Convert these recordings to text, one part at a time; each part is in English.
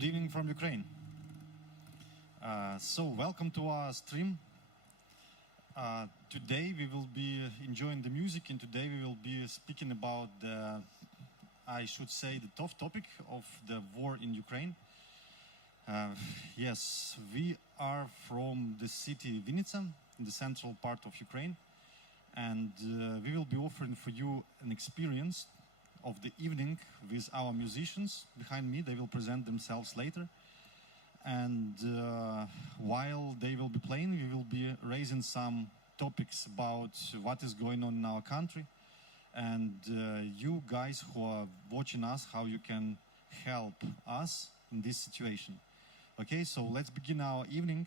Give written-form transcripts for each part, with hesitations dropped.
Good evening from Ukraine. So welcome to our stream. Today we will be enjoying the music, and today we will be speaking about the, I should say, the tough topic of the war in Ukraine. Yes, we are from the city Vinica, in the central part of Ukraine, and we will be offering for you an experience of the evening with our musicians behind me. They will present themselves later, and while they will be playing, we will be raising some topics about what is going on in our country, and you guys who are watching us, how you can help us in this situation. Okay, so let's begin our evening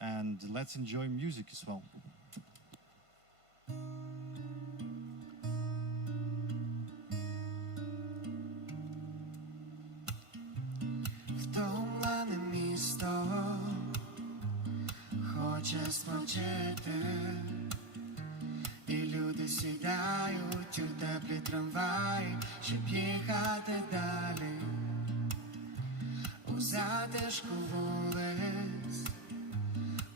and let's enjoy music as well. Втомлене місто хоче спочити, і люди сідають у теплі трамваї, щоб їхати далі. У затишку вулиць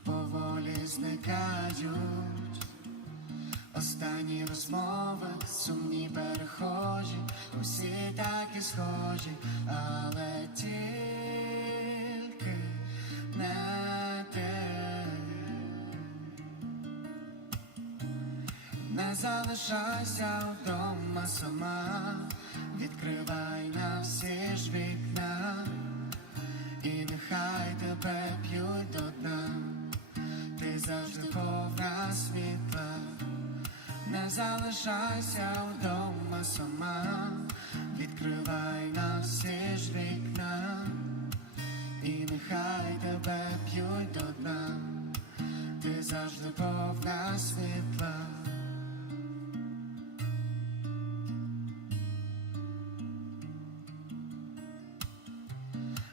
поволі зникають останні розмови, сумні перехожі, усі такі схожі, але тільки не ти. Не залишайся вдома сама, відкривай на всі ж вікна, і нехай тебе п'ють до дна, ти завжди повна світла. Не залишайся вдома сама, відкривай на всі ж вікна, і нехай тебе п'ють до дна, ти завжди повна світла.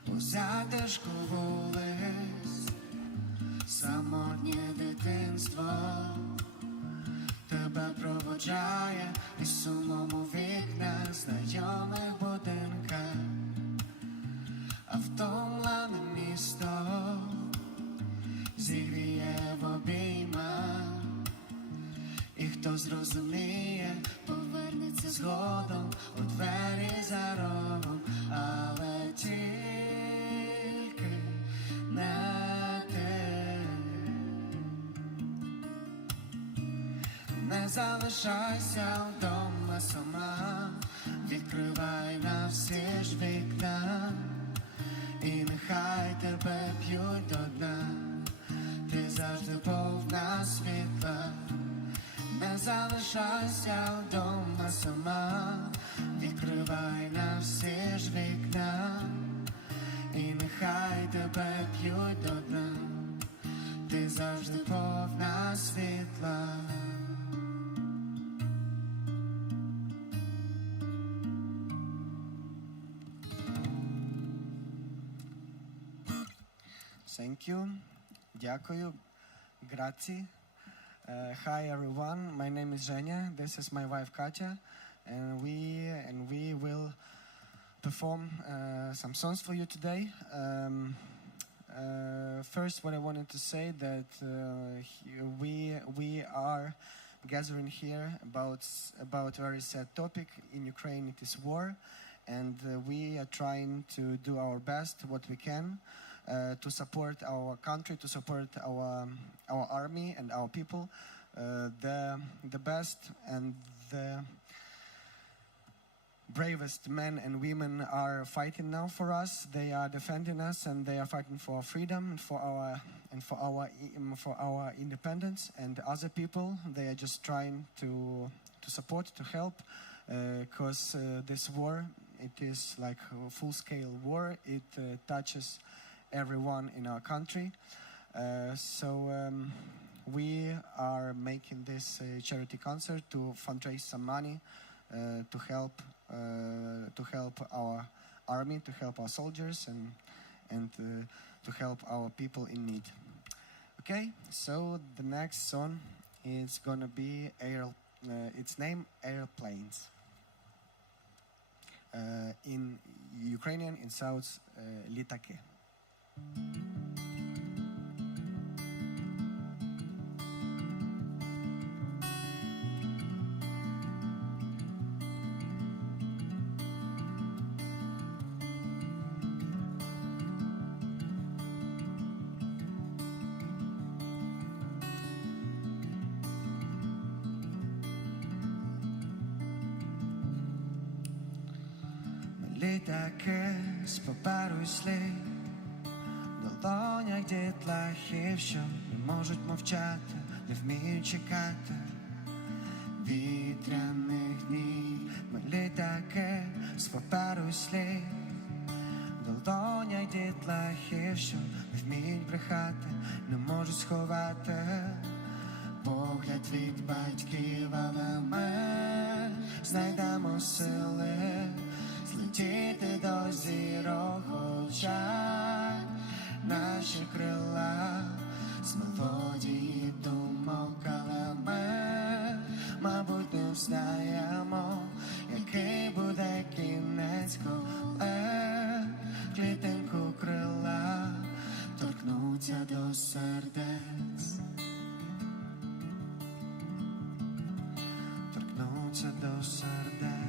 У затишку вулиць самотнє дитинство тебе проводжає і сумом у вікнах знайомих будинках, а втомлене місто зігріє в обіймах, і хто зрозуміє, повернеться згодом у двері за рогом, але тільки не ти. Не залишайся вдома сама, відкривай на всі ж вікна, і нехай тебе п'ють до дна, ти завжди повна світла. Не залишайся вдома сама, відкривай на всі ж вікна, і нехай тебе п'ють до дна, ти завжди повна світла. Thank you. Дякую. Grazie. Hi everyone. My name is Zhenya. This is my wife Katya, and we will perform some songs for you today. First, what I wanted to say that we are gathering here about a very sad topic in Ukraine. It is war, and we are trying to do our best, what we can, to support our country, to support our army and our people. The best and the bravest men and women are fighting now for us. They are defending us, and they are fighting for our freedom and for our independence. And other people, they are just trying to support, to help, because this war, it is like a full-scale war. It touches everyone in our country. So we are making this charity concert to fundraise some money to help our army, to help our soldiers, and to help our people in need. Okay, so the next song is gonna be its name Airplanes. in Ukrainian it sounds літаки. Літаки з паперу і слів, в долонях дітлахів, що не можуть мовчати, не вміють чекати вітряних днів. Ми літаки з паперу і слів, в долонях дітлахів, що не вміють брехати, не можуть сховати погляд від батьків, але ми знайдемо сили злетіти до зірок, хоча наші крила з мелодії думок, але ми, мабуть, не взнаємо, який буде кінець, коли клітинку крила торкнуться до сердець, торкнуться до сердець.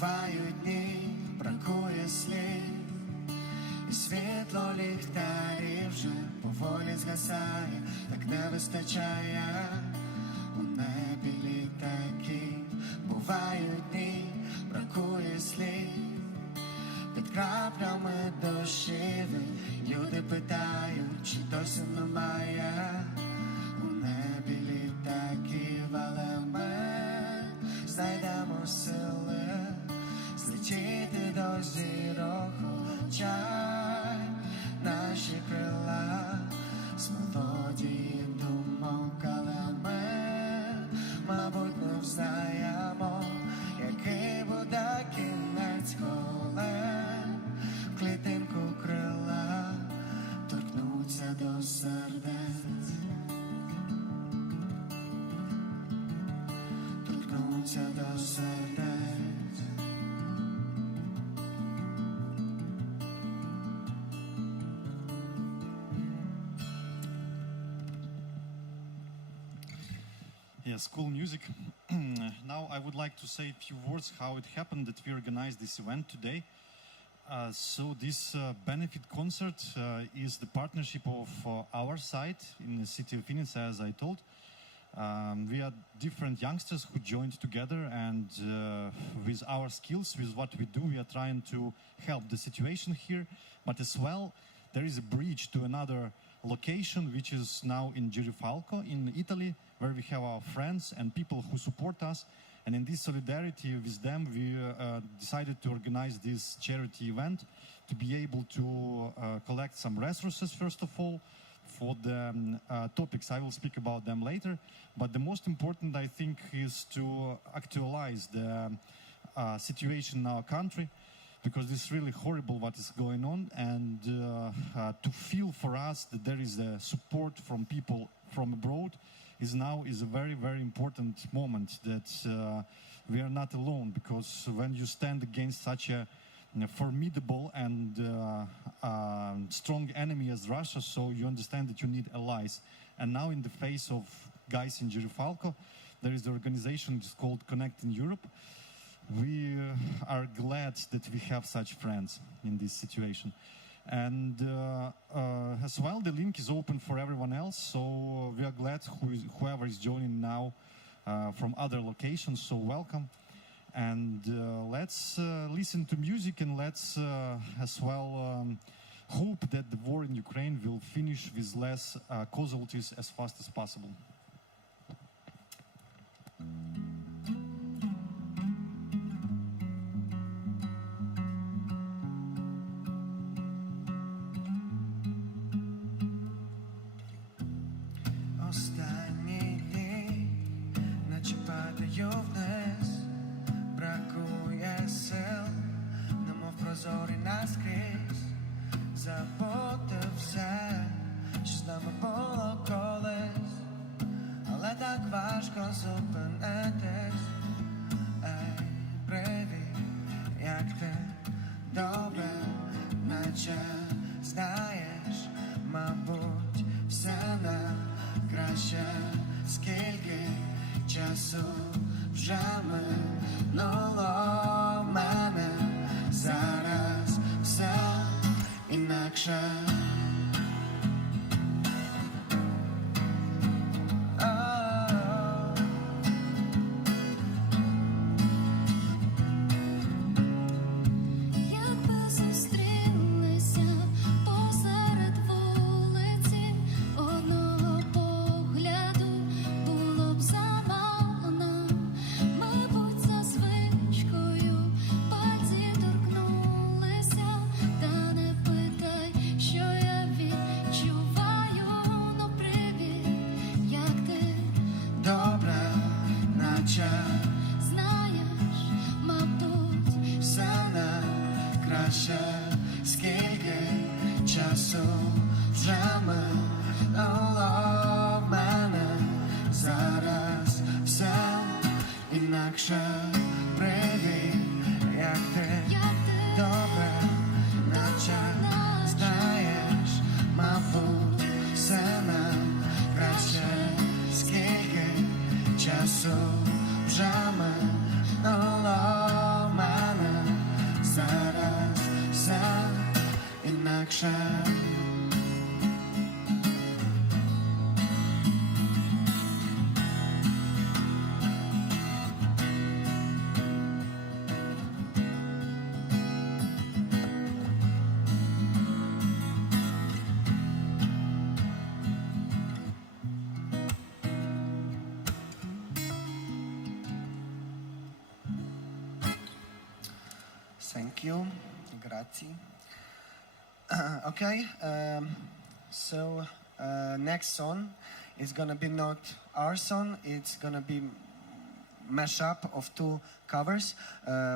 Бувають дні, бракує слів, і світло ліхтарів вже поволі згасає, так не вистачає у небі літаків. Бувають дні, бракує слів, під краплями дощів люди питають, чи досі немає у небі літаків, але ми знайдемо сили злетіти до зірок, хоча наші крила з мелодії думок, але ми, мабуть, не взнаємо, який буде кінець, коли в клітинку крила торкнуться до сердець, торкнуться до сердець. Yes, cool music. Now I would like to say a few words how it happened that we organized this event today. So this benefit concert is the partnership of our side in the city of Vinica, as I told. We are different youngsters who joined together, and with our skills, with what we do, we are trying to help the situation here. But as well, there is a bridge to another location, which is now in Girifalco in Italy, where we have our friends and people who support us. And in this solidarity with them, we decided to organize this charity event to be able to collect some resources, first of all, for the topics. I will speak about them later. But the most important, I think, is to actualize the situation in our country, because it's really horrible what is going on, and to feel for us that there is a support from people from abroad is a very, very important moment, that we are not alone, because when you stand against such a formidable and strong enemy as Russia, so you understand that you need allies. And now in the face of guys in Girifalco, there is the organization which is called Connect in Europe. We are glad that we have such friends in this situation. And as well, the link is open for everyone else, so we are glad whoever is joining now from other locations, so welcome. And let's listen to music, and let's as well hope that the war in Ukraine will finish with less casualties as fast as possible. Останні дні, наче падаю вниз, бракує сил, немов прозорий наскрізь, забути все, що з нами було колись, зупинитись. Ей, привіт, як ти? Добре, наче знаєш, мабуть, все не краще. Скільки часу вже минуло в мене, зараз все інакше. Якби зустрілися посеред вулиці, одного погляду було б замало нам. Мабуть, за звичкою пальці торкнулися, та не питай, що я відчуваю. Ну привіт, як ти? Добре, наче Знаєш, мабуть, все не краще. Скільки часу вже минуло в мене, зараз все інакше. Привіт, як ти? як ти? Добре, наче знаєш, мабуть, все не краще. Скільки часу вже минуло в мене, зараз все інакше. Thank you. Grazie. Okay, so next song is gonna be not our song. It's gonna be mashup of two covers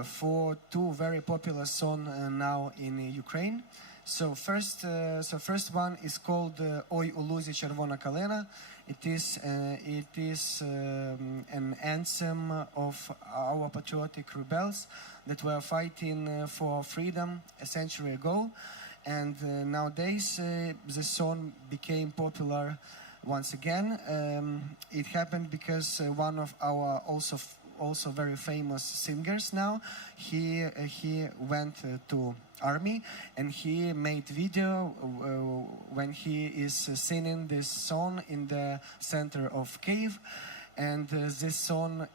for two very popular songs now in Ukraine. So first one is called "Ой у лузі червона калина." It is an anthem of our patriotic rebels that were fighting for freedom a century ago, and nowadays the song became popular once again. It happened because one of our also very famous singers now, he went to army, and he made video when he is singing this song in the center of Kyiv, and this song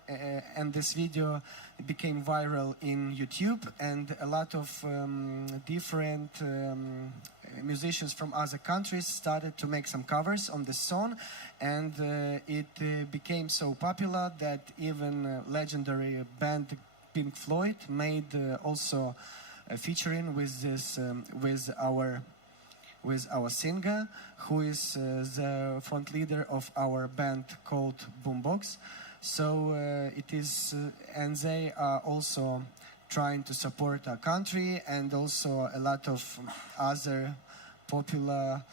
and this video became viral in YouTube, and a lot of different musicians from other countries started to make some covers on this song, and it became so popular that even legendary band Pink Floyd made also featuring with this with our singer, who is the front leader of our band called Boombox. So it is, and they are also trying to support our country, and also a lot of other popular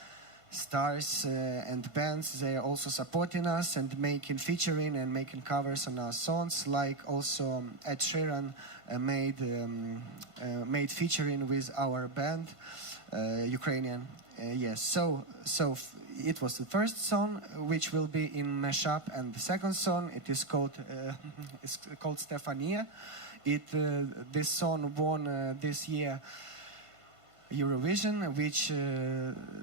stars and bands. They are also supporting us and making featuring and making covers on our songs, like also Ed Sheeran made featuring with our band, Ukrainian. Yes, so it was the first song, which will be in mashup, and the second song, it is called Stefania. This song won this year Eurovision, which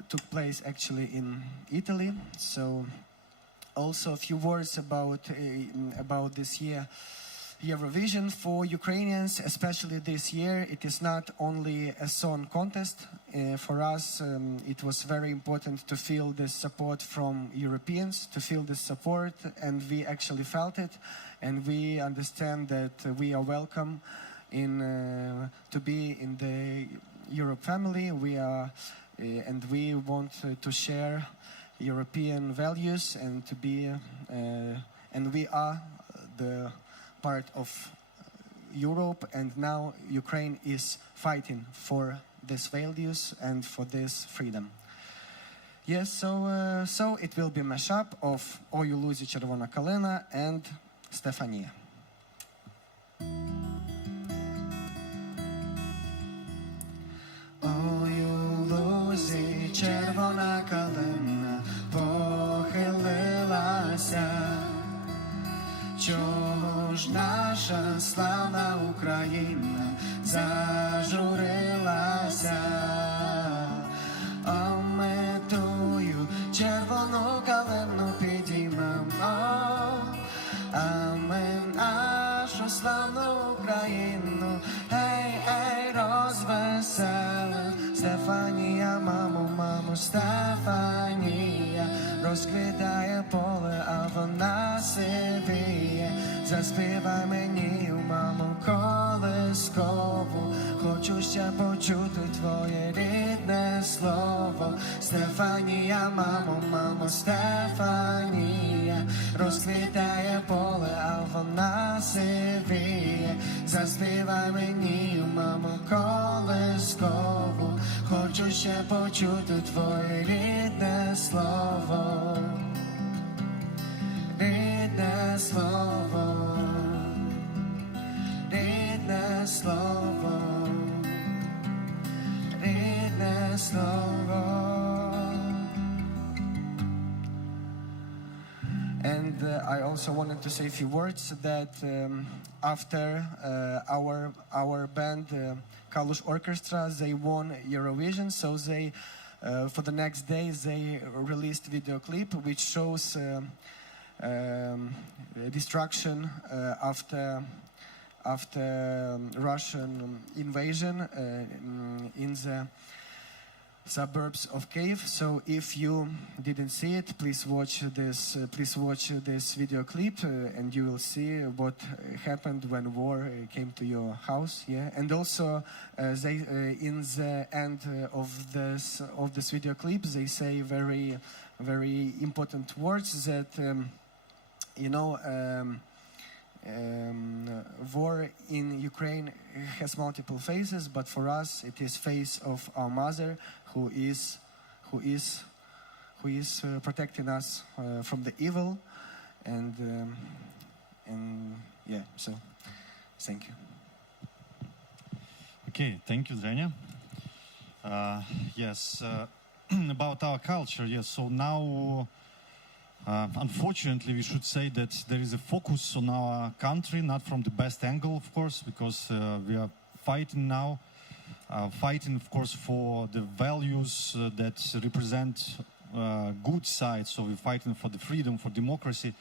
took place actually in Italy. So also a few words about this year Eurovision for Ukrainians, especially this year. It is not only a song contest. For us, it was very important to feel the support from Europeans, to feel the support, and we actually felt it, and we understand that we are welcome to be in the Europe family. We are, and we want to share European values, and to be, and we are the part of Europe, and now Ukraine is fighting for these values and for this freedom. Yes, so it will be mashup of Ой у лузі червона калина and Стефанія. Ой у лузі червона калина похилилася. Чого ж наша славна Україна зажурилася? А ми тую червону калину підіймемо, а ми нашу славну Україну, ей, ей, розвеселим. Стефанія, мамо, Стефанія, розквітає поле, а вона сивіє. Заспівай мені, мамо, колискову, хочу ще почути твоє рідне слово. Стефанія, мамо, Стефанія, розквітає поле, а вона сивіє. Заспівай мені, мамо, колискову, хочу ще почути твоє рідне слово. Рідне слово, рідне слово, рідне слово. And I also wanted to say a few words that after our band Kalush Orchestra, they won Eurovision, so they for the next day they released video clip which shows destruction after Russian invasion in the suburbs of Kiev. So if you didn't see it, please watch this video clip and you will see what happened when war came to your house. Yeah, and also they in the end of this video clip they say very important words that war in Ukraine has multiple phases, but for us it is phase of our mother who is protecting us from the evil, and yeah. So thank you. Okay, thank you, Zenya. Yes, about our culture. Yes, so now. Unfortunately, we should say that there is a focus on our country, not from the best angle, of course, because we are fighting now, of course, for the values that represent good sides. So we're fighting for the freedom, for democracy.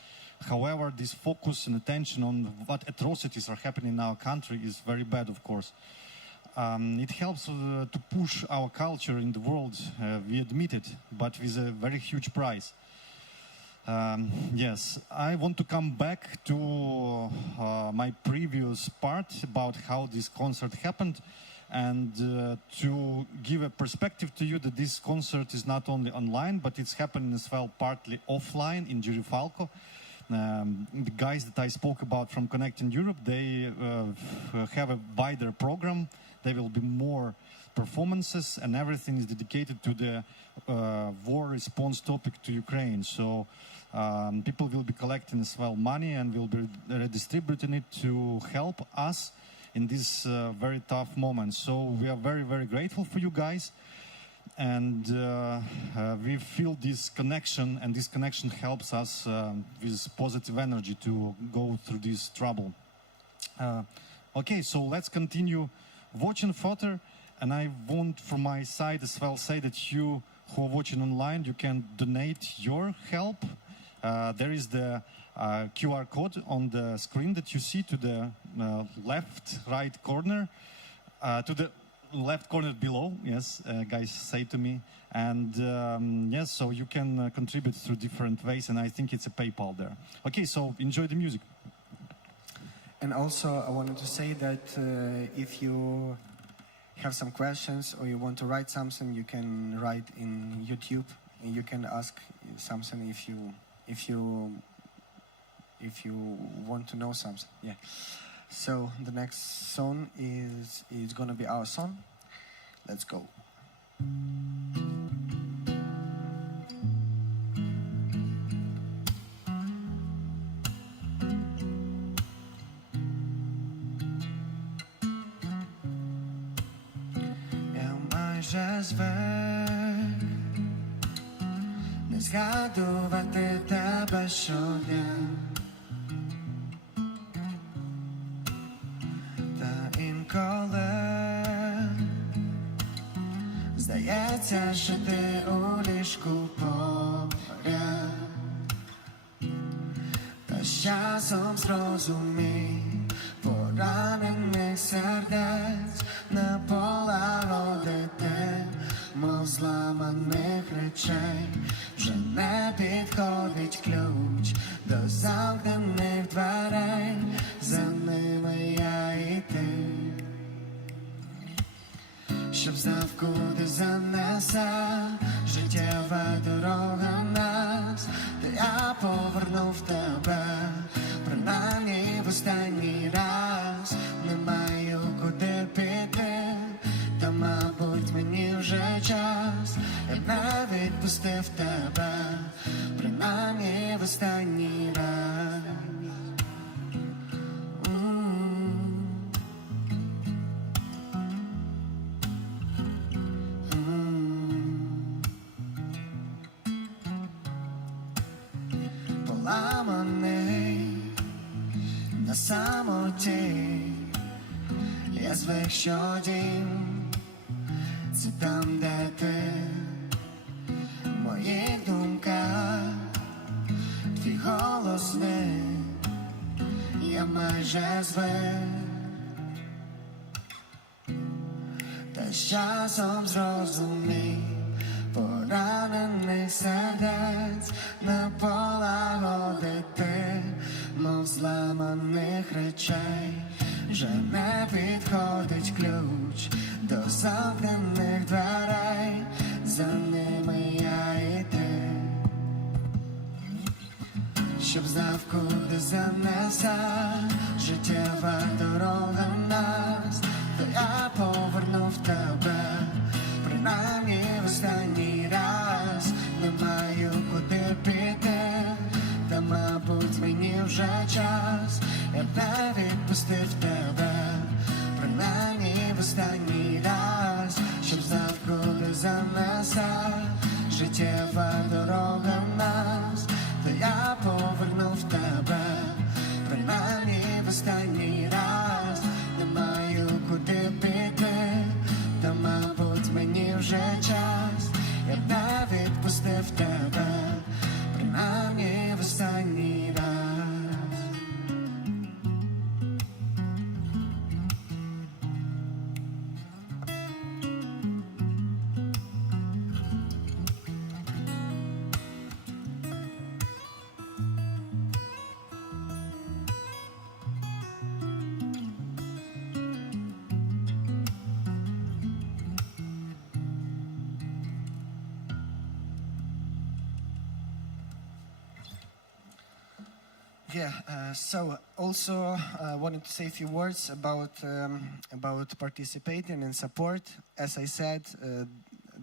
However, this focus and attention on what atrocities are happening in our country is very bad, of course. It helps to push our culture in the world, we admit it, but with a very huge price. Yes, I want to come back to my previous part about how this concert happened, and to give a perspective to you that this concert is not only online, but it's happening as well partly offline in Girifalco. The guys that I spoke about from Connecting Europe, they have a wider program. There will be more performances, and everything is dedicated to the war response topic to Ukraine. So people will be collecting as well money and will be redistributing it to help us in this very tough moment. So we are very grateful for you guys, and we feel this connection, and this connection helps us with positive energy to go through this trouble. Okay, so let's continue watching further. And I want from my side as well say that you who are watching online, you can donate your help. There is the QR code on the screen that you see to the right corner, to the left corner below. Yes, guys say to me. And yes, so you can contribute through different ways, and I think it's a PayPal there. Okay, so enjoy the music. And also I wanted to say that if you have some questions or you want to write something, you can write in YouTube, and you can ask something if you want to know something. Yeah. So the next song is gonna be our song. Let's go. майже звик не згадувати тебе щодень. Та інколи здається, що ти у ліжку поряд. Та з часом зрозумій поранених сердець не полагодити, мов зламаних речей. Вже не підходить ключ до замкнених дверей, за ними я і ти. Щоб знав, куди занесе життєва дорога нас, де я повернув тебе, принаймні в останній раз. Не маю куди піти, та мабуть мені вже час. Я б не відпустив тебе, принаймні в останній раз. Поламаний на самоті, я звик, що дім це там, де ти. В моїх думках твій голос не, я майже звик. Та з часом зрозумів, поранених сердець не полагодити, мов зламаних речей. Вже не підходить ключ до замкнених дверей, за ними я і ти. Щоб знав, куди занесе життєва дорога нас, то я повернув тебе, принаймні в останній раз. Не маю куди піти, та мабуть мені вже час. Я б не відпустив тебе, принаймні в останній раз. Щоб знав, куди занесе життєва дорога нас, то я повернув тебе, принаймні в останній раз. Не маю куди піти, та мабуть мені вже час. Я б не відпустив тебе, принаймні в останній раз. So also wanted to say a few words about participating and support. As I said,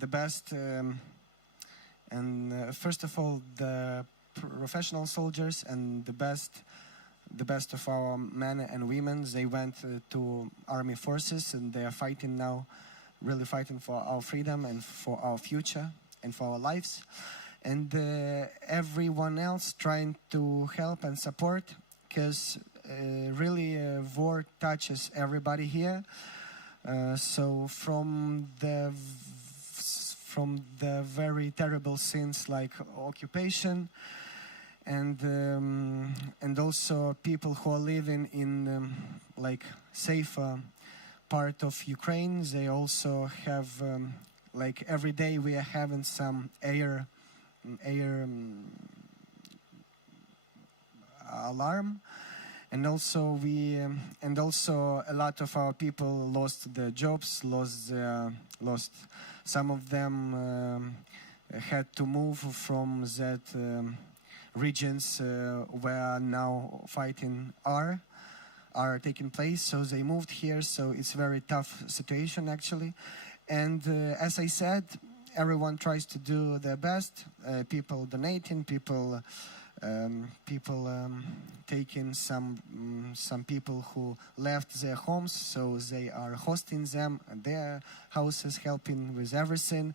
the best and first of all the professional soldiers and the best of our men and women, they went to army forces and they are fighting now, really fighting for our freedom and for our future and for our lives. And everyone else trying to help and support, because really war touches everybody here. So from the very terrible scenes like occupation, and also people who are living in like safer part of Ukraine, they also have like every day we are having some air alarm, and also a lot of our people lost their jobs, lost some of them had to move from that regions where now fighting are taking place, so they moved here. So it's a very tough situation actually, and as I said, everyone tries to do their best, people donating, people people taking some people who left their homes, so they are hosting them at their houses, helping with everything.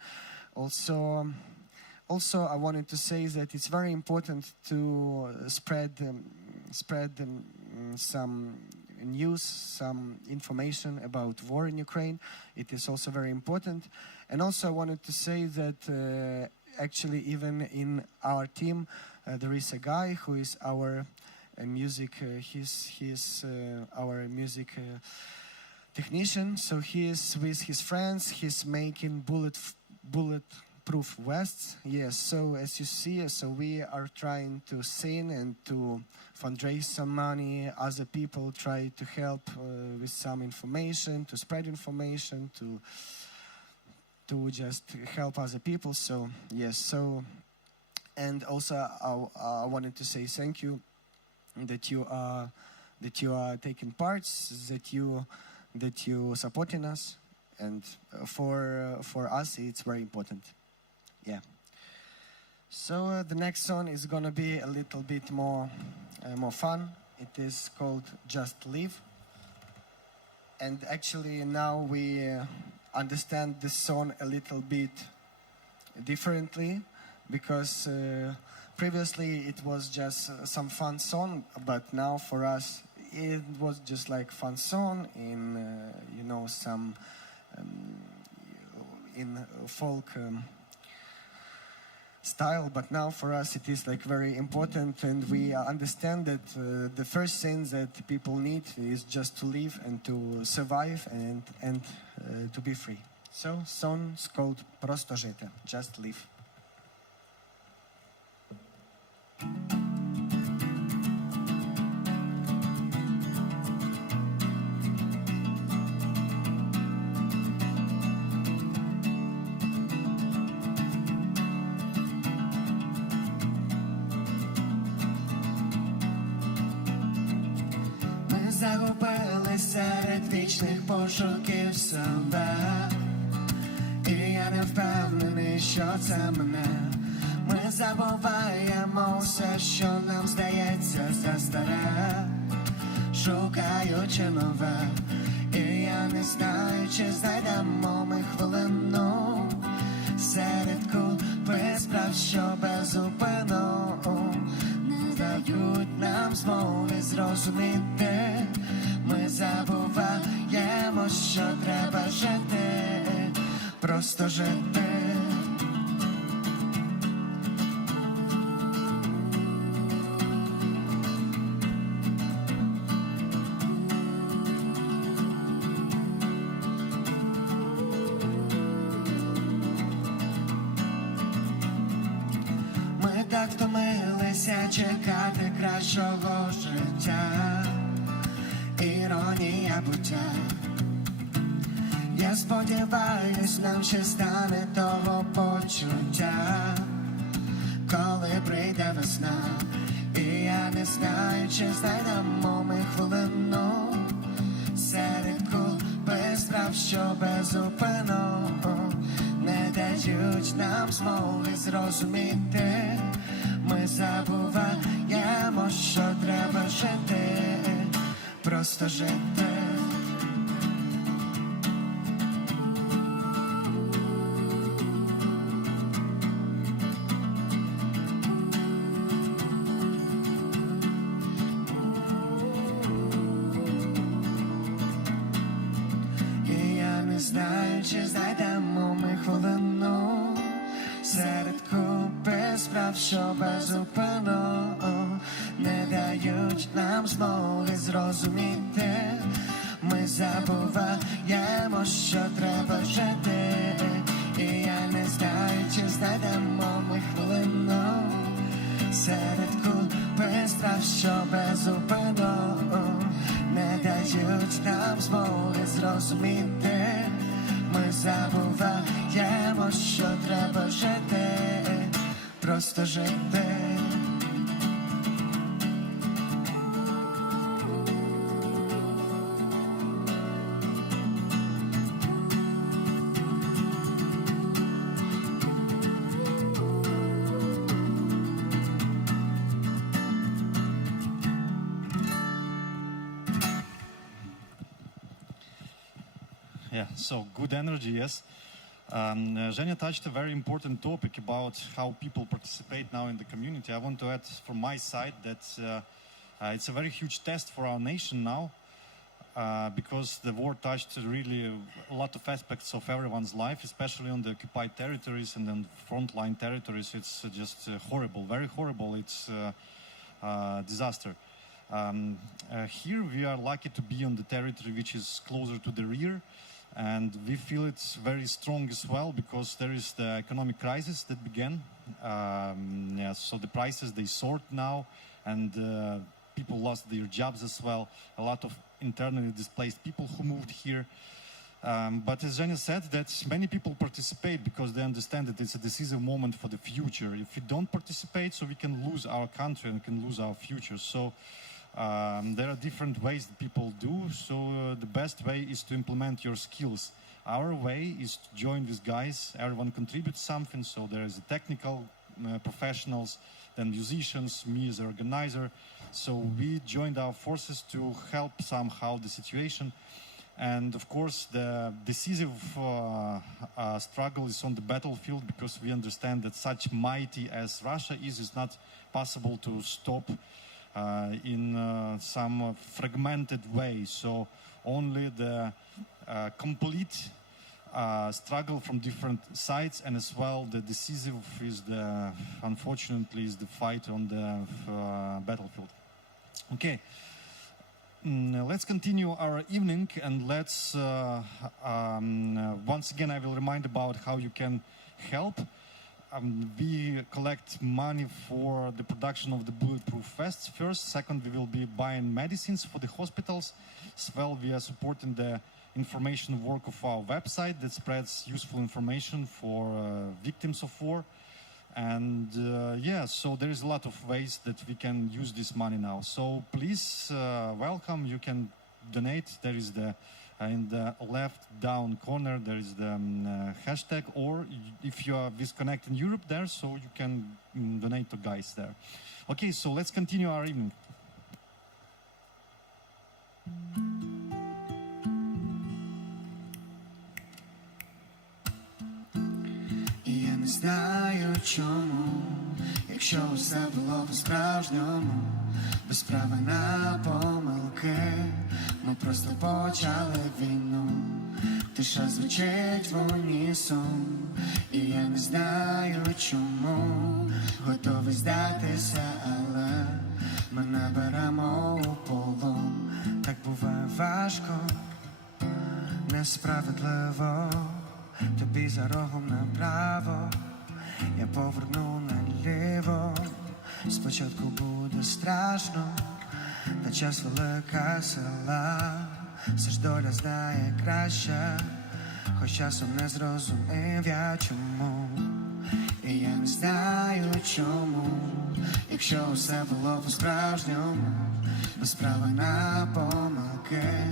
Also, I wanted to say that it's very important to spread some news, some information about war in Ukraine. It is also very important. And also I wanted to say that actually even in our team there is a guy who is our music, he's our music technician. So he is with his friends, he's making bulletproof vests. Yes, so as you see, so we are trying to sing and to fundraise some money. Other people try to help with some information, to spread information, to just help other people. So yes, so and also I wanted to say thank you that you are taking parts, that you supporting us, and for us it's very important. Yeah. So the next song is gonna be a little bit more fun. It is called Just Live. And actually now we understand this song a little bit differently, because previously it was just some fun song, but now for us it was just like fun song in some in folk style, but now for us it is like very important, and we understand that the first thing that people need is just to live and to survive and to be free. So song is called Просто жити, Just Live. Загубились серед вічних пошуків себе, і я не впевнений, що це мене. Ми забуваємо все, що нам здається за старе, шукаючи нове, і я не знаю, чи знайдемо ми хвилину серед купи справ, що безупину не дають нам змоги зрозуміти. Ми забуваємо, що треба жити, просто жити. Ми так втомилися чекати кращого життя, іронія буття. Я сподіваюсь, нам ще стане того почуття, коли прийде весна. І я не знаю, чи знайдемо ми хвилину серед купи справ, що безупину не дають нам змоги зрозуміти. Ми забуваємо, що треба жити, просто жити. І я не знаю, чи знайдемо ми хвилину серед купи справ, що безупину не дають нам змоги зрозуміти. Ми забуваємо, що треба жити, і я не знаю, чи знайдемо ми хвилину серед купи справ, що безупину не дають нам змоги зрозуміти. Ми забуваємо, що треба жити, просто жити. Yeah, so good energy, yes. Zhenya touched a very important topic about how people participate now in the community. I want to add from my side that it's a very huge test for our nation now, because the war touched really a lot of aspects of everyone's life, especially on the occupied territories and then frontline territories. It's just horrible, very horrible. It's disaster. Here we are lucky to be on the territory which is closer to the rear, and we feel it's very strong as well because there is the economic crisis that began. Yeah, so the prices, they soared now, and people lost their jobs as well. A lot of internally displaced people who moved here. But as Zhenya said, that many people participate because they understand that it's a decisive moment for the future. If we don't participate, so we can lose our country and can lose our future. So there are different ways that people do. So the best way is to implement your skills. Our way is to join with guys. Everyone contributes something. So there is a technical professionals, then musicians, me as an organizer. So we joined our forces to help somehow the situation. And of course, the decisive struggle is on the battlefield, because we understand that such mighty as Russia is not possible to stop in some fragmented way. So only the complete struggle from different sides, and as well the decisive is unfortunately is the fight on the battlefield. Okay. Let's continue our evening, and let's once again I will remind about how you can help. We collect money for the production of the bulletproof vests first. Second, we will be buying medicines for the hospitals. As well, we are supporting the information work of our website that spreads useful information for victims of war. And yeah, so there is a lot of ways that we can use this money now. So please welcome. You can donate. There is the in the left down corner there is the hashtag, or if you are with Connect in Europe there, so you can donate to guys there. Okay, so let's continue our evening. Я не знаю чому, якщо усе було по-справжньому, без права на помилки, ми просто почали війну. Тиша звучить в унісон, і я не знаю чому, готовий здатися, але ми не беремо у полон. Так буває важко, несправедливо. Тобі за рогом направо, я поверну наліво. Спочатку буде страшно, та час велика сила. Все ж доля знає краще, хоч часом не зрозумів я чому. І я не знаю чому, якщо усе було по-справжньому, без права на помилки,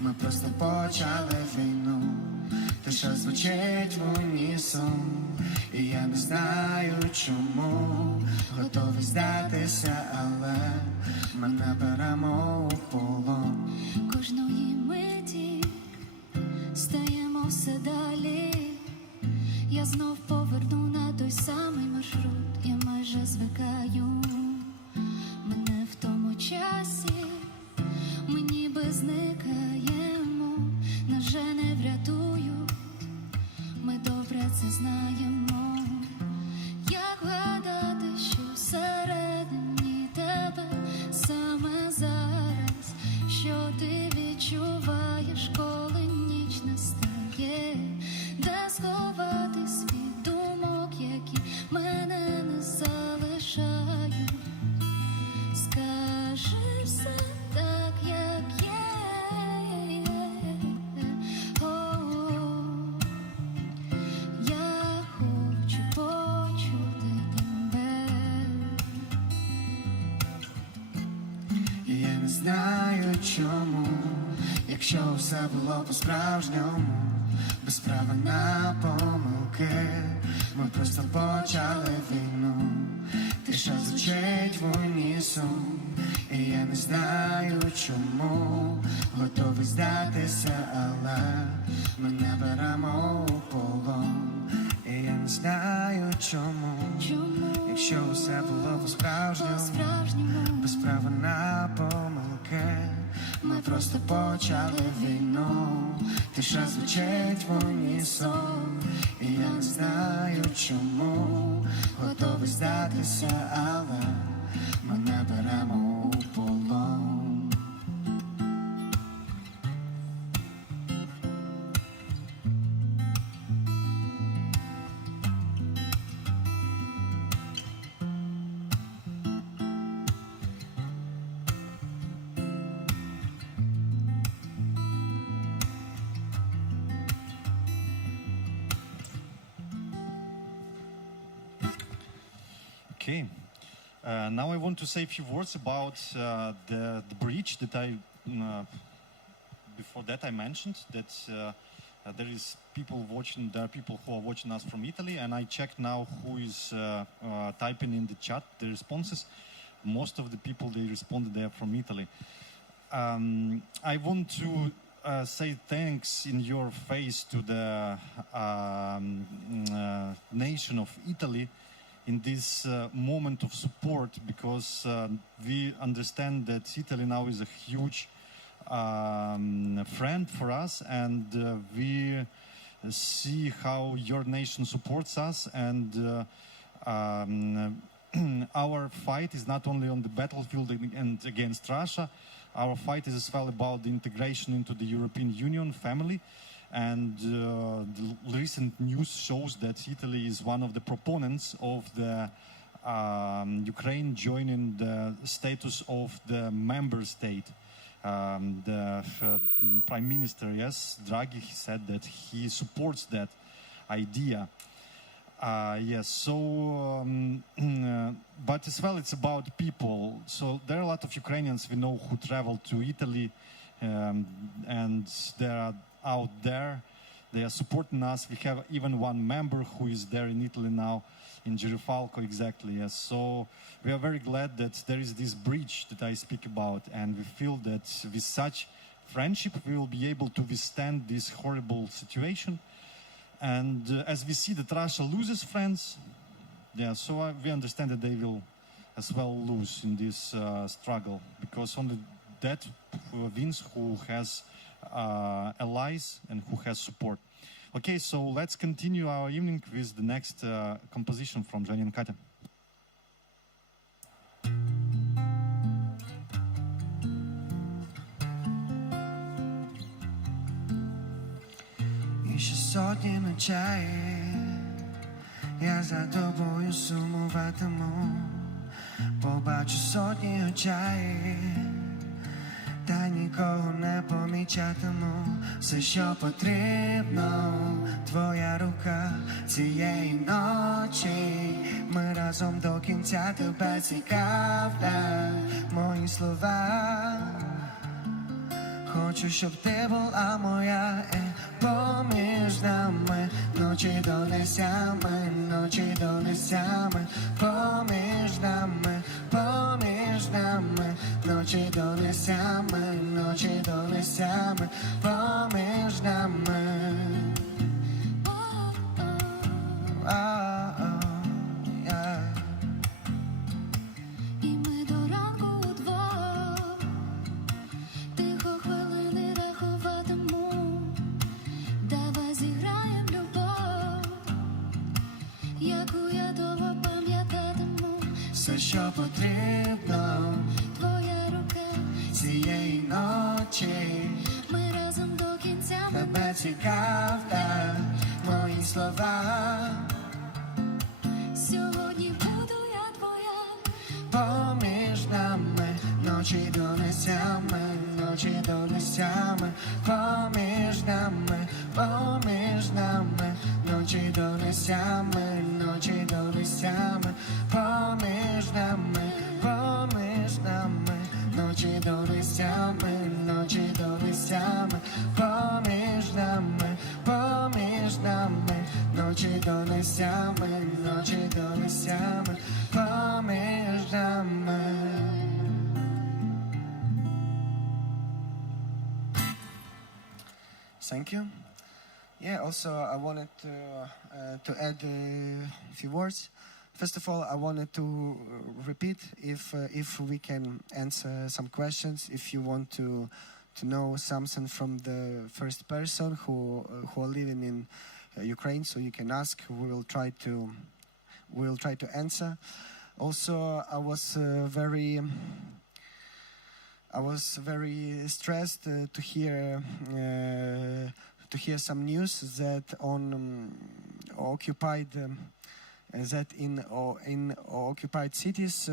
ми просто почали війну. Тиша звучить в унісон, і я не знаю чому, готовий здатися, але ми не беремо у полон. Кожної миті стаємо все далі. Я знов поверну на той самий маршрут. Я майже звикаю. Мене в тому часі, ми ніби зникаємо, нас вже не врятують. Ми добре це знаємо. Як вгадати, що всередині тебе саме зараз, що ти відчуваєш, коли ніч настає, де сховатись від думок, які мене не залишають. Скажи все так, як є. Я хочу почути тебе. Я не знаю чому, якщо все було по-справжньому, без права на помилки, ми просто почали війну. тиша звучить в унісон, і я не знаю чому, готовий здатися, але ми не беремо у полон. І я не знаю чому, якщо усе було по-справжньому, без права на помилки, ми просто почали війну. Тиша звучить в унісон, і я не знаю чому, готовий здатися, але ми не беремо у полон. Okay. Now I want to say a few words about the bridge that before that I mentioned that there are people who are watching us from Italy, and I checked now who is typing in the chat the responses. Most of the people they responded they are from Italy. I want to say thanks in your face to the nation of Italy in this moment of support, because we understand that Italy now is a huge friend for us, and we see how your nation supports us, and our fight is not only on the battlefield and against Russia. Our fight is as well about the integration into the European Union family. And the recent news shows that Italy is one of the proponents of the Ukraine joining the status of the member state. The Prime Minister, yes, Draghi, he said that he supports that idea. Yes, so, but as well it's about people. So there are a lot of Ukrainians we know who travel to Italy, and they are out there. They are supporting us. We have even one member who is there in Italy now, in Girifalco, exactly, yes. So we are very glad that there is this bridge that I speak about, and we feel that with such friendship we will be able to withstand this horrible situation. And as we see that Russia loses friends, yeah, so we understand that they will as well lose in this struggle, because only that wins who has allies and who has support. Okay, so let's continue our evening with the next composition from Johnny and Katya. І ще сотні ночей я за тобою сумуватиму, побачу сотні очей, та нікого не помічатиму. Все, що потрібно, твоя рука цієї ночі. Ми разом до кінця, тебе цікавлять мої слова. Хочу, щоб ти була моя, поміж нами, ночі до несями, ночі до несями, поміж нами, поміж нами, ночі до несями, ночі до несями, поміж нами. І ми до ранку удвох тихо хвилини рахуватиму. Давай зіграєм любов, яку я довго пам'ятатиму. Все, що потрібно, Твоя рука цієї ночі. ми разом до кінця. Тебе цікавлять мої слова. Сьогодні буду я твоя. Поміж нами, ночі до несями, ночі до несями, поміж нами, поміж нами, ночі до несями, ночі до несями, поміж нами, поміж нами, ночі до несями, ночі до несями, поміж нами, поміж нами, ночі до несями, ночі до несями, поміж Thank you. Yeah, also I wanted to add a few words. First of all, I wanted to repeat if we can answer some questions, if you want to know something from the first person who are living in Ukraine, so you can ask. We will try to answer. Also, I was very stressed to hear some news that on occupied that in occupied cities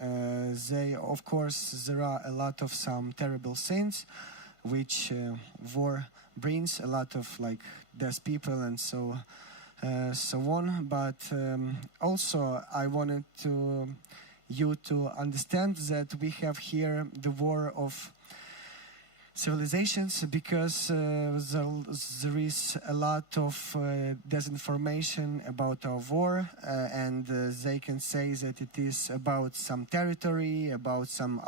of course there are a lot of some terrible things which war brings, a lot of like dead people and so on, but also I wanted you to understand that we have here the war of civilizations, because there is a lot of disinformation about our war, and they can say that it is about some territory, about some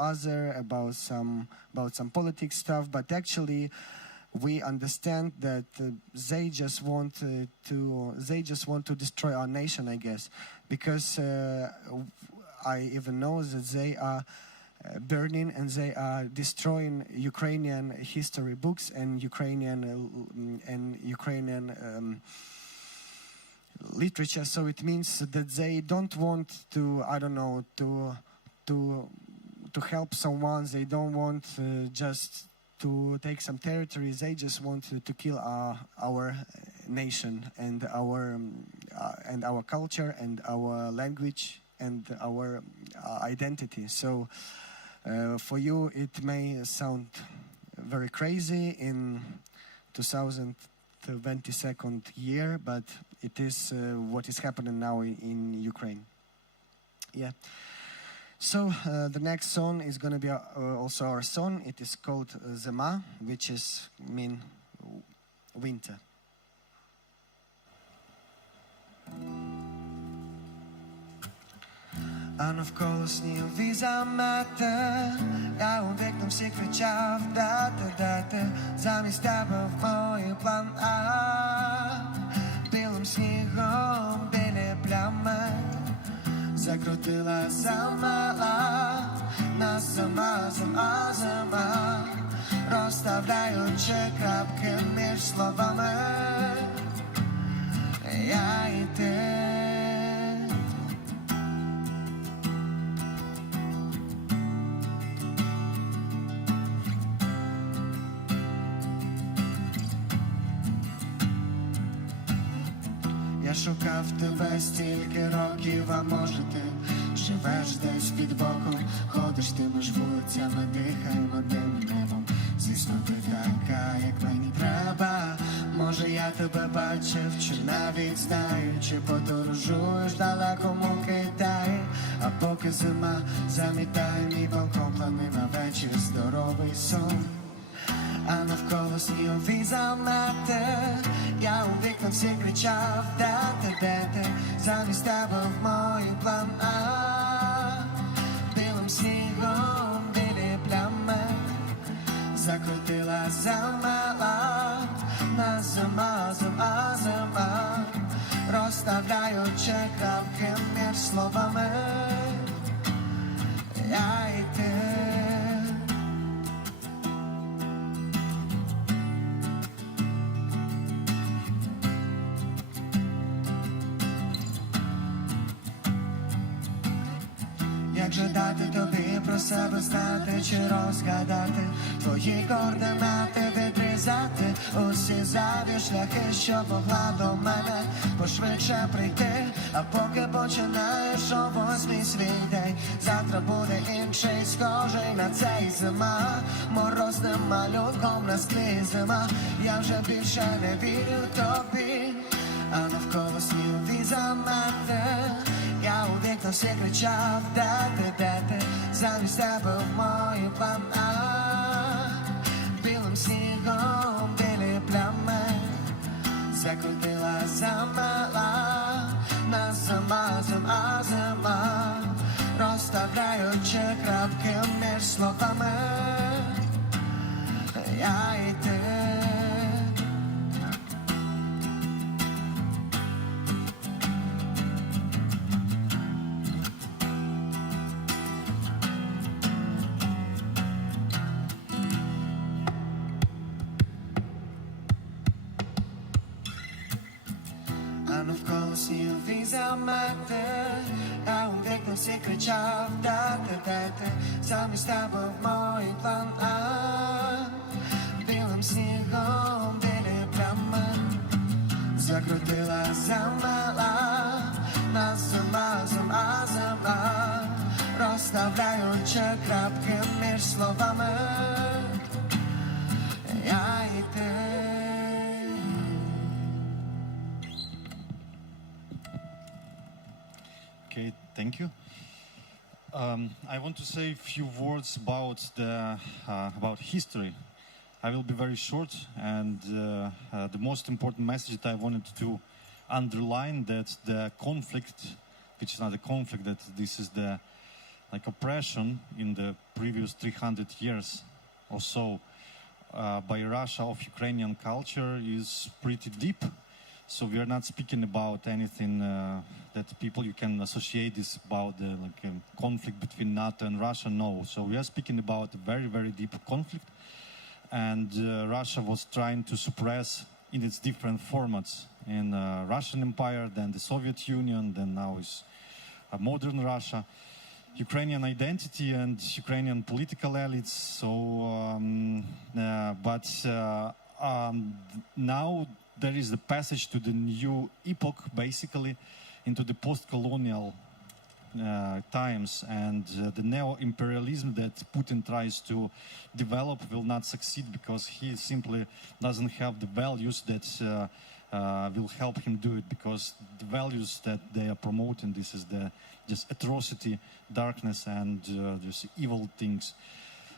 politics stuff, but actually we understand that they just want to destroy our nation, I guess, because I even know that they are burning and they are destroying Ukrainian history books and Ukrainian literature. So it means that they don't want to, I don't know, to help someone. They don't want just to take some territory. They just want to kill our nation and our culture and our language and our identity. So for you it may sound very crazy in 2022 year, but it is what is happening now in Ukraine. Yeah. So the next song is going to be also our song. It is called Zima, which is mean winter. А навколо снігові замети, я у вікном всі кричав: дати, замість тебе в мої план А. Білим снігом білі плями закрутила замала нас, зима, розставляючи крапки між словами. Я і ти. Я шукав тебе стільки років, а може ти живеш десь під боком, ходиш тими ж вулицями, дихаємо одним небом. Звісно, ти така, як мені треба. Може я тебе бачив, чи навіть знаю, чи подорожуєш в далекому Китаї. А поки зима замітає мій балкон, плани на вечір, здоровий сон. А навколо снігові замети, я у вікна всі кричав: дати, замість тебе в мої план А. Білим снігом білі плями закрутила замала нас, зима, розставляючи крапки між словами. Я і ти. Як же дати тобі про себе знати, чи розгадати твої координати, відрізати усі зайві шляхи, що могла до мене пошвидше прийти. А поки починаєш о 8 свій день, завтра буде інший, схожий на цей. Зима морозним малюнком на склі. Зима, я вже більше не вірю тобі. А навколо снігові замети, я у вікна всі кричав: дати, замість тебе в мої план А. Білим снігом білі плями закрутила замала нас, зима, розставляючи крапки між словами. Я і ти. а навколо снігові замети, а у вікна всі кричав, де ти, замість тебе мої план, білим снігом білі плями, закрутила замела, нас зима, розставляючи крапки між словами, я і ти. Okay, thank you. I want to say a few words about history. I will be very short, and the most important message that I wanted to underline that the conflict, which is not a conflict, that this is the oppression in the previous 300 years or so by Russia of Ukrainian culture is pretty deep. So we are not speaking about anything that people you can associate this about the conflict between NATO and Russia. No. So we are speaking about a very, very deep conflict, and Russia was trying to suppress in its different formats in Russian Empire, then the Soviet Union, then now is modern Russia, Ukrainian identity and Ukrainian political elites. So, now there is the passage to the new epoch, basically, into the post-colonial times, and the neo-imperialism that Putin tries to develop will not succeed because he simply doesn't have the values that will help him do it, because the values that they are promoting, this is the just atrocity, darkness, and just evil things.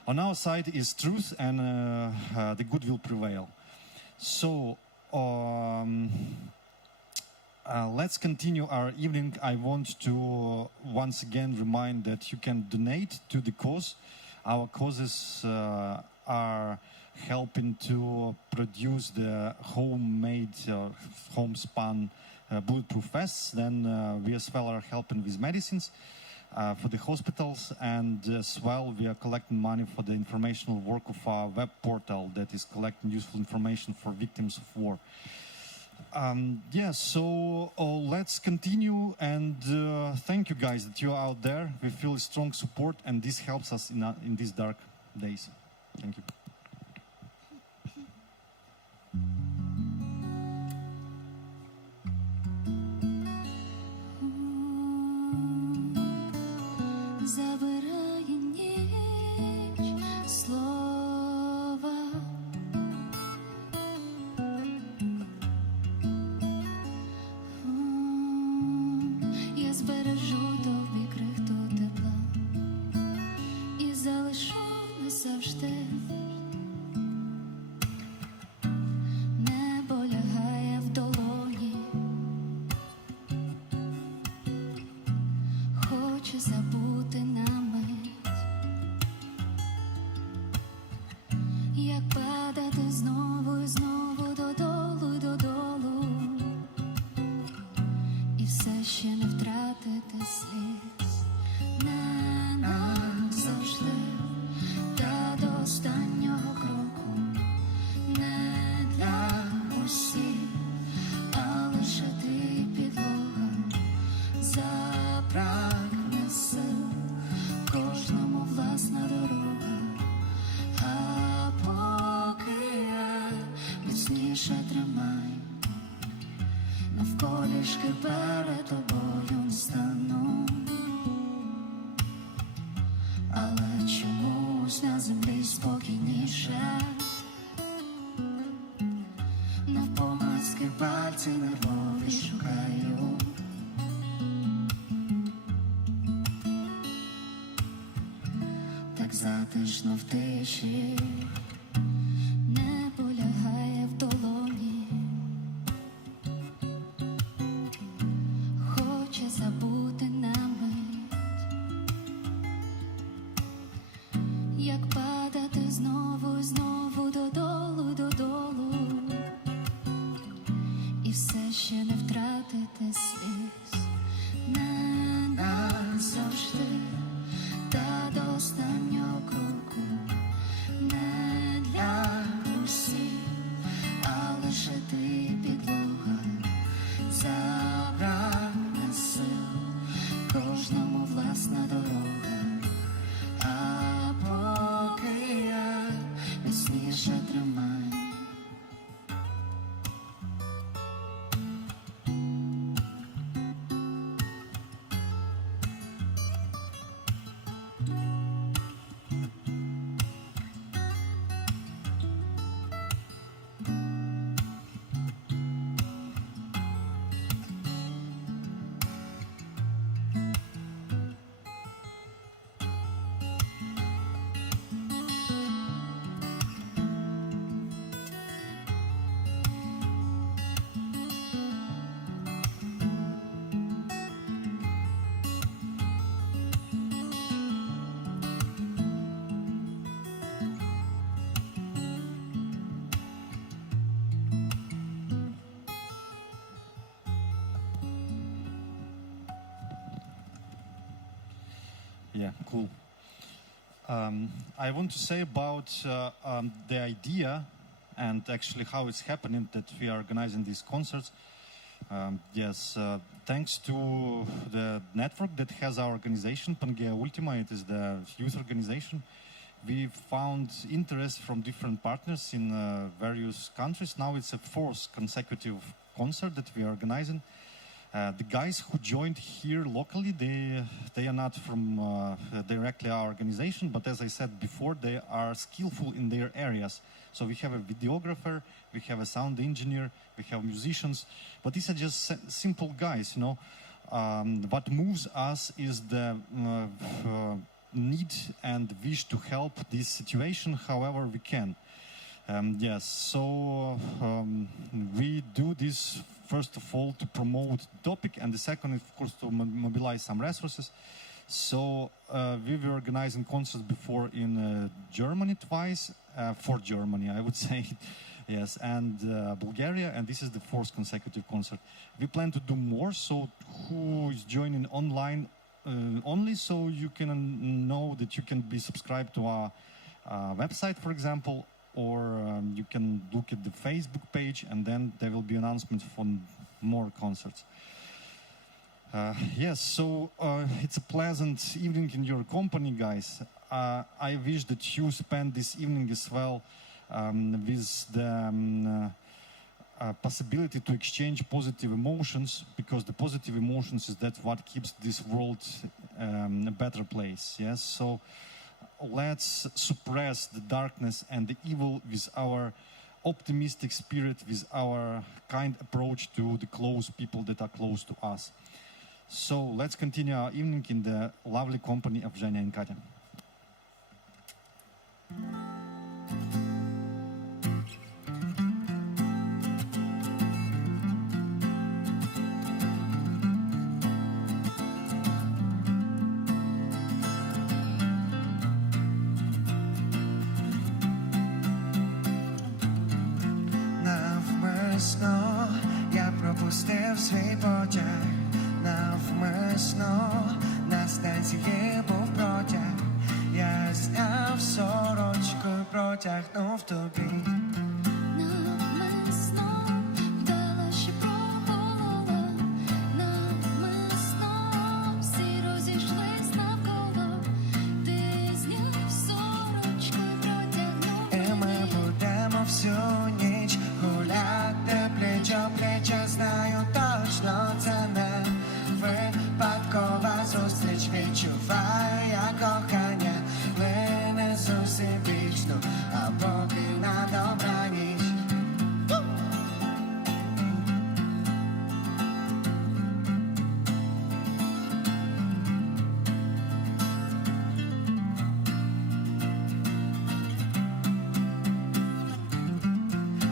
On our side is truth, and the good will prevail. So let's continue our evening. I want to once again remind that you can donate to the cause. Our causes are helping to produce the homemade, homespun bulletproof vests. Then we as well are helping with medicines for the hospitals, and as well we are collecting money for the informational work of our web portal that is collecting useful information for victims of war. So let's continue, and thank you guys that you are out there. We feel strong support, and this helps us in these dark days. Thank you. Забирає ніч слова, я збережу тобі крихту тепла і залишу назавжди. Небо лягає в долоні, хоче забути на мить, як падати знову і знову додолу, додолу, і все ще не втратити сліз. Не назавжди, та до останнього кроку, не для усіх, а лише ти підлога. Забракне сил, кожному власна дорога, а поки я міцніше тримай, навколішки перед тобою не стану, але чомусь на землі спокійніше, навпомацьки пальці нервові шукаю. Так затишно в тиші, небо лягає в долоні, хоче забути на мить, як падати знову і знову додолу, додолу, і все ще не втратити сліз. Не назавжди, та до останнього кроку, не кожному власна дорога. А поки я міцніше тримаю. Yeah, cool. I want to say about the idea and actually how it's happening that we are organizing these concerts. Yes, thanks to the network that has our organization, Pangea Ultima, it is the youth organization. We found interest from different partners in various countries. Now it's a fourth consecutive concert that we are organizing. The guys who joined here locally, they are not from directly our organization, but as I said before, they are skillful in their areas. So we have a videographer, we have a sound engineer, we have musicians, but these are just simple guys, you know. What moves us is the need and wish to help this situation however we can. Yes, so we do this first of all to promote the topic, and the second, of course, to mobilize some resources. So we were organizing concerts before in Germany twice, for Germany, I would say, yes, and Bulgaria, and this is the fourth consecutive concert. We plan to do more, so who is joining online only, so you can know that you can be subscribed to our website, for example, or you can look at the Facebook page, and then there will be announcements for more concerts. Yes, so it's a pleasant evening in your company, guys. I wish that you spend this evening as well with the possibility to exchange positive emotions, because the positive emotions is that what keeps this world a better place. Yes, so let's suppress the darkness and the evil with our optimistic spirit, with our kind approach to the close people that are close to us. So let's continue our evening in the lovely company of Zhenya and Katya. Навмисно я пропустив свій потяг, навмисно на станції був протяг. Я зняв сорочку і протягнув тобі. Навмисно вдала, що промовила, навмисно всі розійшлись навколо. Ти зняв сорочку і протягнув. І ми будемо всю ніч гуляти пліч-о-пліч. Знаю точно, це не випадкова зустріч. Відчуваю, як кохання лине зовсім вічно, а поки на добраніч.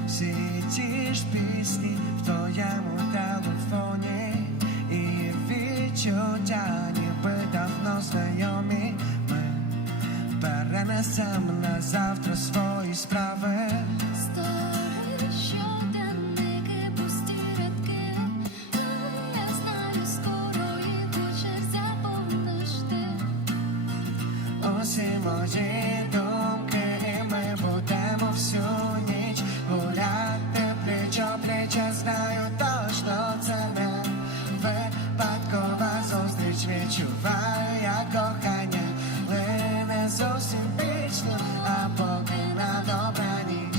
Всі ті ж пісні в твоєму телефоні, і відчуття ніби давно знайомі. Ми перенесемо на завтра свої справи. Старі щоденники, пусті рядки. Я знаю, скоро їх уже заповниш ти. Усі мої думки, і ми будемо всю ніч гуляти пліч-о-пліч. Знаю точно, це не випадкова зустріч. відчуваю, як кохання лине зовсім вічно, а поки на добраніч.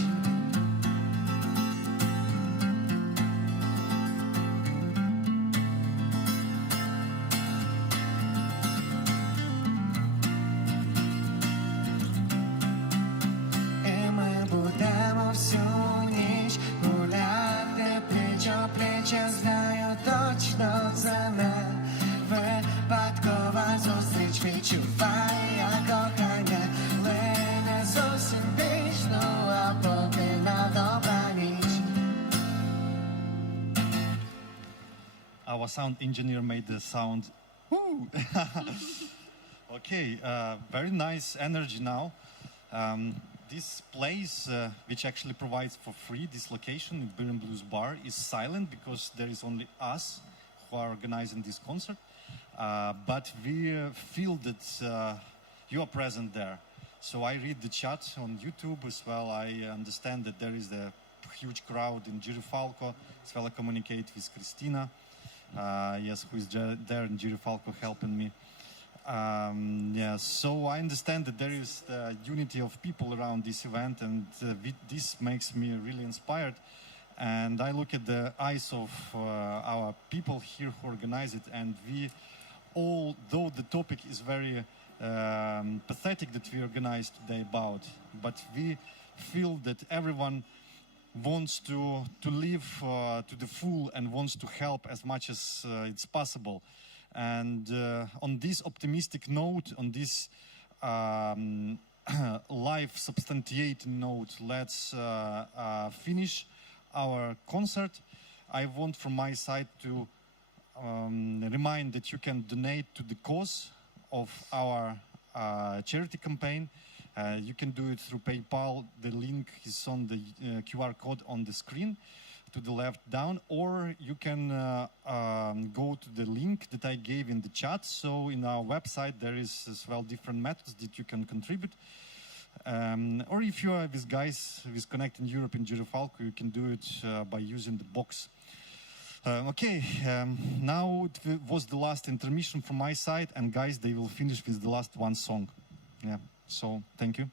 І ми будемо всю ніч гуляти пліч-о-пліч, я знаю точно це не випадкова зустріч. Відчуваю, як кохання лине зовсім вічно, а поки на добраніч. Our sound engineer made the sound. Woo! Okay, very nice energy now. This place, which actually provides for free this location, Beer and Blues Bar, is silent because there is only us who are organizing this concert. But we feel that you are present there. So I read the chat on YouTube as well. I understand that there is a huge crowd in Girifalco. As well, I communicate with Christina, yes, who is there in Girifalco helping me. So I understand that there is the unity of people around this event, and this makes me really inspired. And I look at the eyes of our people here who organize it, and we all, though the topic is very pathetic that we organized today about, but we feel that everyone wants to live to the full and wants to help as much as it's possible. And on this optimistic note, on this life substantiating note, let's finish our concert. I want from my side to remind that you can donate to the cause of our charity campaign. You can do it through PayPal. The link is on the QR code on the screen to the left down, or you can go to the link that I gave in the chat. So in our website there is as well different methods that you can contribute. Or if you are with guys with Connecting Europe in Girifalco, you can do it by using the box. Now it was the last intermission from my side, and guys, they will finish with the last one song. Yeah, so thank you.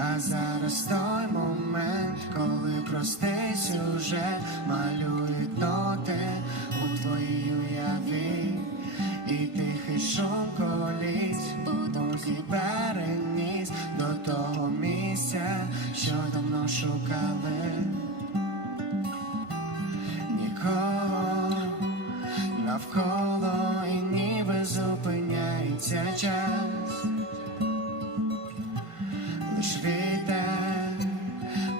А зараз той момент, коли простий сюжет малюють ноти у твоїй уяві, і тихий шум коліс у думки переніс до того місця, що давно шукали. Нікого навколо і ніби зупиняється час. Лиш вітер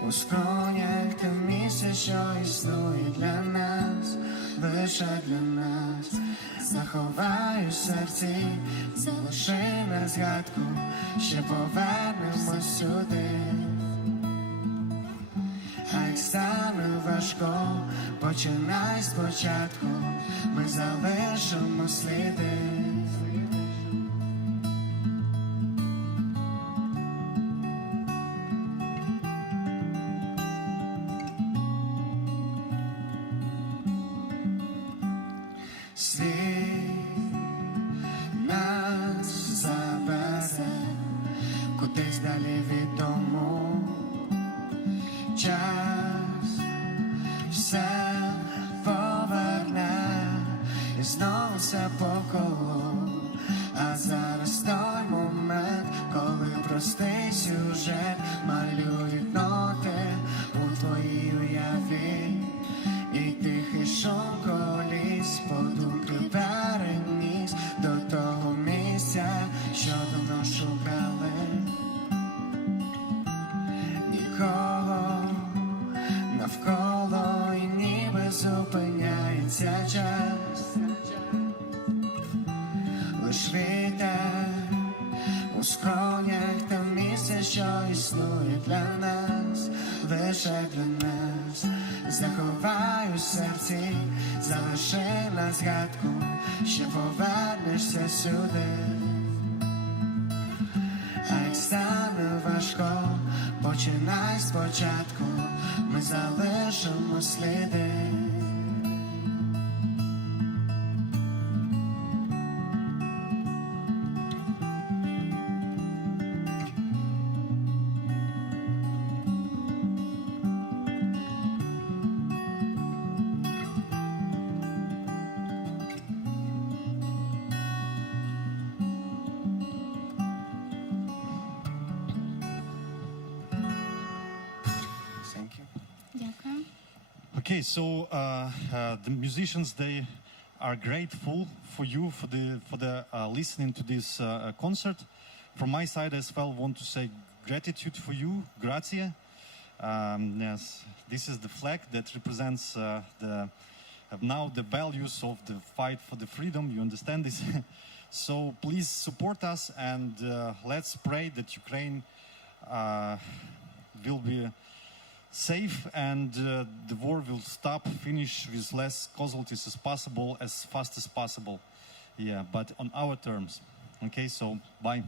у скронях, те місце, що існує для нас, лише для нас. Заховаю в серці, залиши на згадку, ще повернемось сюди. А як стане важко, починай спочатку, ми залишимо сліди. Світ нас забере кудись далі від дому. Час все поверне і знову все по колу. А зараз той момент, коли простий сюжет малюють ноти у твоїй уяві, і тихий шум коліс подумки переніс до того місця, що давно шукали. Нікого лише для нас. Заховаю в серці, залиши на згадку, що повернешся сюди. А як стане важко, починай спочатку, ми залишимо сліди. Дякую. Okay, so the musicians, they are grateful for you for the listening to this concert. From my side as well, want to say gratitude for you, grazie. Yes, this is the flag that represents now the values of the fight for the freedom. You understand this? So please support us, and let's pray that Ukraine will be safe, and the war will stop, finish with less casualties as possible, as fast as possible. Yeah, but on our terms. Okay, so bye.